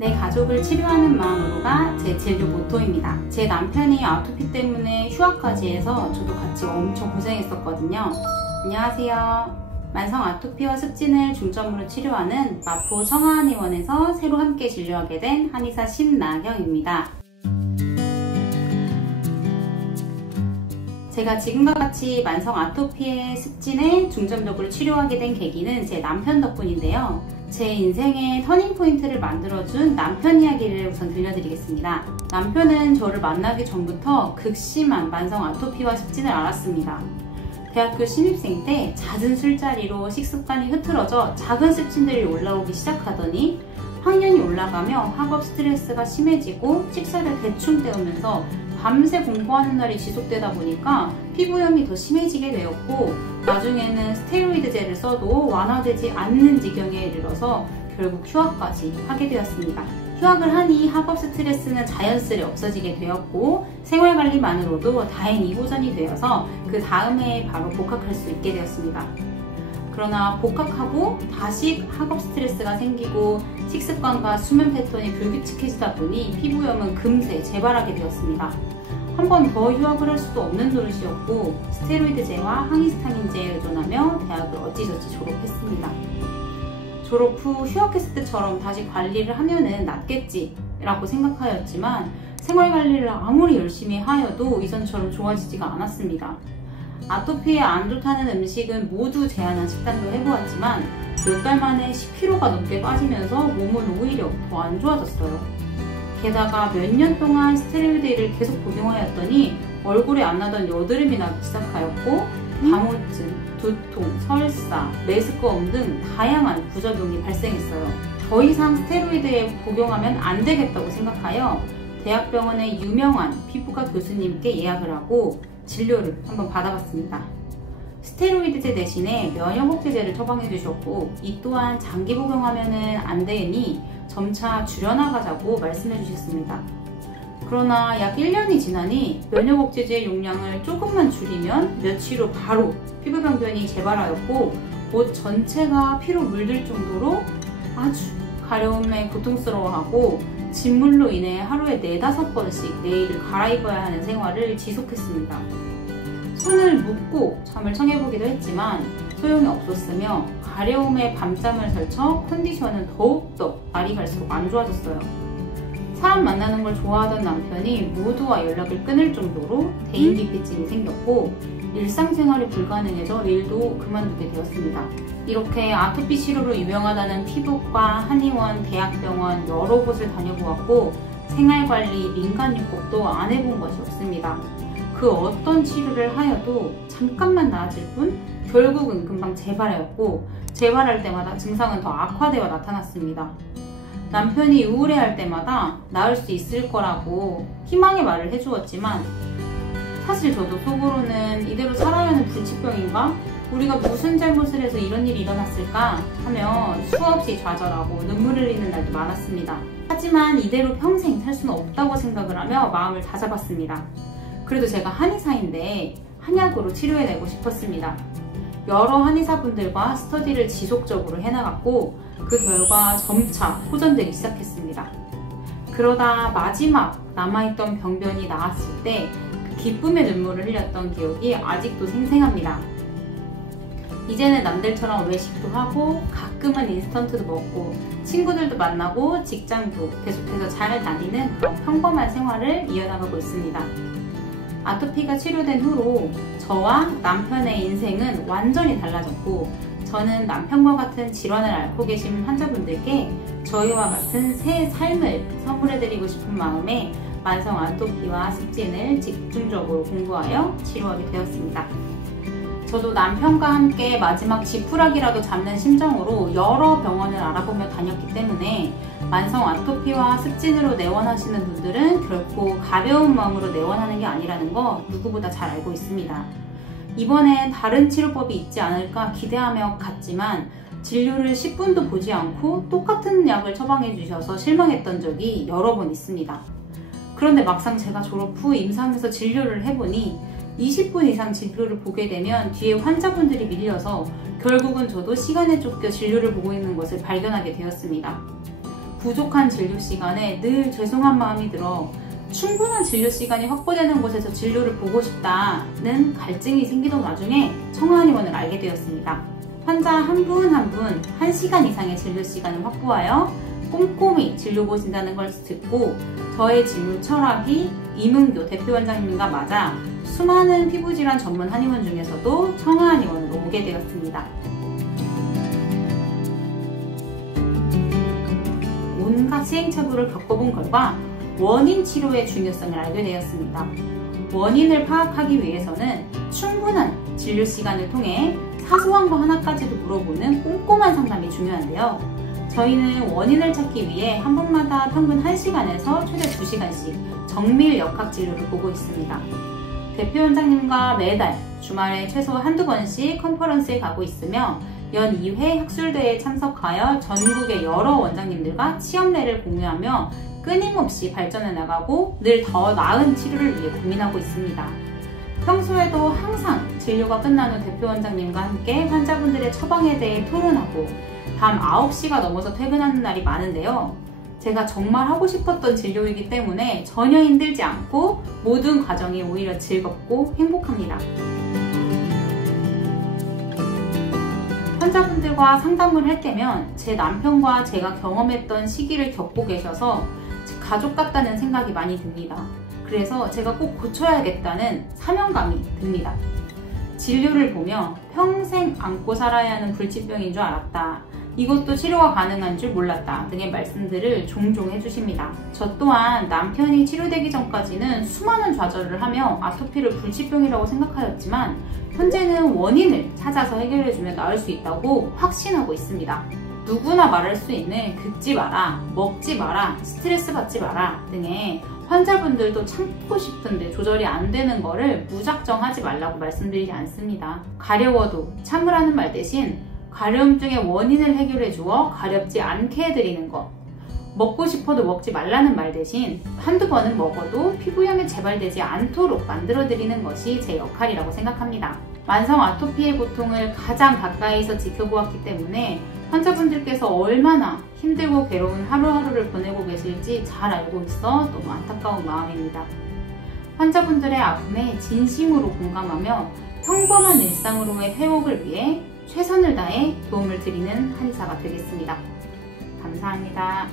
내 가족을 치료하는 마음으로가 제 진료 모토입니다. 제 남편이 아토피 때문에 휴학까지 해서 저도 같이 엄청 고생했었거든요. 안녕하세요. 만성 아토피와 습진을 중점으로 치료하는 마포 청아한의원에서 새로 함께 진료하게 된 한의사 신나경입니다. 제가 지금과 같이 만성 아토피의 습진에 중점적으로 치료하게 된 계기는 제 남편 덕분인데요. 제 인생의 터닝포인트를 만들어준 남편 이야기를 우선 들려드리겠습니다. 남편은 저를 만나기 전부터 극심한 만성 아토피와 습진을 앓았습니다. 대학교 신입생 때 잦은 술자리로 식습관이 흐트러져 작은 습진들이 올라오기 시작하더니 학년이 올라가며 학업 스트레스가 심해지고 식사를 대충 때우면서 밤새 공부하는 날이 지속되다 보니까 피부염이 더 심해지게 되었고, 나중에는 스테로이드 젤을 써도 완화되지 않는 지경에 이르러서 결국 휴학까지 하게 되었습니다. 휴학을 하니 학업 스트레스는 자연스레 없어지게 되었고, 생활관리만으로도 다행히 호전이 되어서 그 다음 해에 바로 복학할 수 있게 되었습니다. 그러나 복학하고 다시 학업 스트레스가 생기고 식습관과 수면 패턴이 불규칙해지다 보니 피부염은 금세 재발하게 되었습니다. 한 번 더 휴학을 할 수도 없는 노릇이었고, 스테로이드제와 항히스타민제에 의존하며 대학을 어찌저찌 졸업했습니다. 졸업 후 휴학했을 때처럼 다시 관리를 하면은 낫겠지 라고 생각하였지만, 생활관리를 아무리 열심히 하여도 이전처럼 좋아지지가 않았습니다. 아토피에 안 좋다는 음식은 모두 제한한 식단도 해보았지만 몇 달 만에 10kg가 넘게 빠지면서 몸은 오히려 더 안 좋아졌어요. 게다가 몇 년 동안 스테로이드를 계속 복용하였더니 얼굴에 안 나던 여드름이 나기 시작하였고, 담호증, 두통, 설사, 메스꺼움 등 다양한 부작용이 발생했어요. 더 이상 스테로이드에 복용하면 안 되겠다고 생각하여 대학병원의 유명한 피부과 교수님께 예약을 하고 진료를 한번 받아봤습니다. 스테로이드제 대신에 면역억제제를 처방해 주셨고, 이 또한 장기 복용하면 안 되니 점차 줄여나가자고 말씀해 주셨습니다. 그러나 약 1년이 지나니 면역억제제 용량을 조금만 줄이면 며칠 후 바로 피부 병변이 재발하였고, 옷 전체가 피로 물들 정도로 아주 가려움에 고통스러워하고, 진물로 인해 하루에 4~5번씩 내일을 갈아입어야 하는 생활을 지속했습니다. 손을 묶고 잠을 청해보기도 했지만 소용이 없었으며, 가려움에 밤잠을 설쳐 컨디션은 더욱더 날이 갈수록 안 좋아졌어요. 사람 만나는 걸 좋아하던 남편이 모두와 연락을 끊을 정도로 대인기피증이 생겼고, 일상생활이 불가능해져 일도 그만두게 되었습니다. 이렇게 아토피 치료로 유명하다는 피부과, 한의원, 대학병원 여러 곳을 다녀보았고, 생활관리, 민간요법도 안 해본 것이 없습니다. 그 어떤 치료를 하여도 잠깐만 나아질 뿐 결국은 금방 재발하였고, 재발할 때마다 증상은 더 악화되어 나타났습니다. 남편이 우울해할 때마다 나을 수 있을 거라고 희망의 말을 해주었지만, 사실 저도 속으로는 이대로 살아야 하는 불치병인가? 우리가 무슨 잘못을 해서 이런 일이 일어났을까? 하며 수없이 좌절하고 눈물 흘리는 날도 많았습니다. 하지만 이대로 평생 살 수는 없다고 생각을 하며 마음을 다잡았습니다. 그래도 제가 한의사인데 한약으로 치료해내고 싶었습니다. 여러 한의사분들과 스터디를 지속적으로 해나갔고, 그 결과 점차 호전되기 시작했습니다. 그러다 마지막 남아있던 병변이 나았을 때 그 기쁨의 눈물을 흘렸던 기억이 아직도 생생합니다. 이제는 남들처럼 외식도 하고 가끔은 인스턴트도 먹고 친구들도 만나고 직장도 계속해서 잘 다니는 그런 평범한 생활을 이어나가고 있습니다. 아토피가 치료된 후로 저와 남편의 인생은 완전히 달라졌고, 저는 남편과 같은 질환을 앓고 계신 환자분들께 저희와 같은 새 삶을 선물해드리고 싶은 마음에 만성 아토피와 습진을 집중적으로 공부하여 치료하게 되었습니다. 저도 남편과 함께 마지막 지푸라기라도 잡는 심정으로 여러 병원을 알아보며 다녔기 때문에 만성 아토피와 습진으로 내원하시는 분들은 결코 가벼운 마음으로 내원하는 게 아니라는 거 누구보다 잘 알고 있습니다. 이번엔 다른 치료법이 있지 않을까 기대하며 갔지만 진료를 10분도 보지 않고 똑같은 약을 처방해 주셔서 실망했던 적이 여러 번 있습니다. 그런데 막상 제가 졸업 후 임상에서 진료를 해보니 20분 이상 진료를 보게 되면 뒤에 환자분들이 밀려서 결국은 저도 시간에 쫓겨 진료를 보고 있는 것을 발견하게 되었습니다. 부족한 진료 시간에 늘 죄송한 마음이 들어 충분한 진료 시간이 확보되는 곳에서 진료를 보고 싶다는 갈증이 생기던 와중에 청아한의원을 알게 되었습니다. 환자 한 분 한 분 1시간 이상의 진료 시간을 확보하여 꼼꼼히 진료 보신다는 걸 듣고 저의 진료 철학이 이문교 대표원장님과 맞아 수많은 피부질환 전문 한의원 중에서도 청아한의원으로 오게 되었습니다. 온갖 시행착오를 겪어본 결과 원인 치료의 중요성을 알게 되었습니다. 원인을 파악하기 위해서는 충분한 진료 시간을 통해 사소한 거 하나까지도 물어보는 꼼꼼한 상담이 중요한데요. 저희는 원인을 찾기 위해 한 번마다 평균 1시간에서 최대 2시간씩 정밀 역학 진료를 보고 있습니다. 대표 원장님과 매달 주말에 최소 한두 번씩 컨퍼런스에 가고 있으며 연 2회 학술대회에 참석하여 전국의 여러 원장님들과 치험례를 공유하며 끊임없이 발전해 나가고 늘 더 나은 치료를 위해 고민하고 있습니다. 평소에도 항상 진료가 끝난 후 대표 원장님과 함께 환자분들의 처방에 대해 토론하고 밤 9시가 넘어서 퇴근하는 날이 많은데요. 제가 정말 하고 싶었던 진료이기 때문에 전혀 힘들지 않고 모든 과정이 오히려 즐겁고 행복합니다. 환자분들과 상담을 할 때면 제 남편과 제가 경험했던 시기를 겪고 계셔서 가족 같다는 생각이 많이 듭니다. 그래서 제가 꼭 고쳐야겠다는 사명감이 듭니다. 진료를 보며 평생 안고 살아야 하는 불치병인 줄 알았다. 이것도 치료가 가능한 줄 몰랐다 등의 말씀들을 종종 해주십니다. 저 또한 남편이 치료되기 전까지는 수많은 좌절을 하며 아토피를 불치병이라고 생각하였지만 현재는 원인을 찾아서 해결해주면 나을 수 있다고 확신하고 있습니다. 누구나 말할 수 있는 긁지 마라, 먹지 마라, 스트레스 받지 마라 등의 환자분들도 참고 싶은데 조절이 안 되는 거를 무작정 하지 말라고 말씀드리지 않습니다. 가려워도 참으라는 말 대신 가려움증의 원인을 해결해 주어 가렵지 않게 해드리는 것, 먹고 싶어도 먹지 말라는 말 대신 한두 번은 먹어도 피부염이 재발되지 않도록 만들어 드리는 것이 제 역할이라고 생각합니다. 만성 아토피의 고통을 가장 가까이서 지켜보았기 때문에 환자분들께서 얼마나 힘들고 괴로운 하루하루를 보내고 계실지 잘 알고 있어 너무 안타까운 마음입니다. 환자분들의 아픔에 진심으로 공감하며 평범한 일상으로의 회복을 위해 최선을 다해 도움을 드리는 한의사가 되겠습니다. 감사합니다.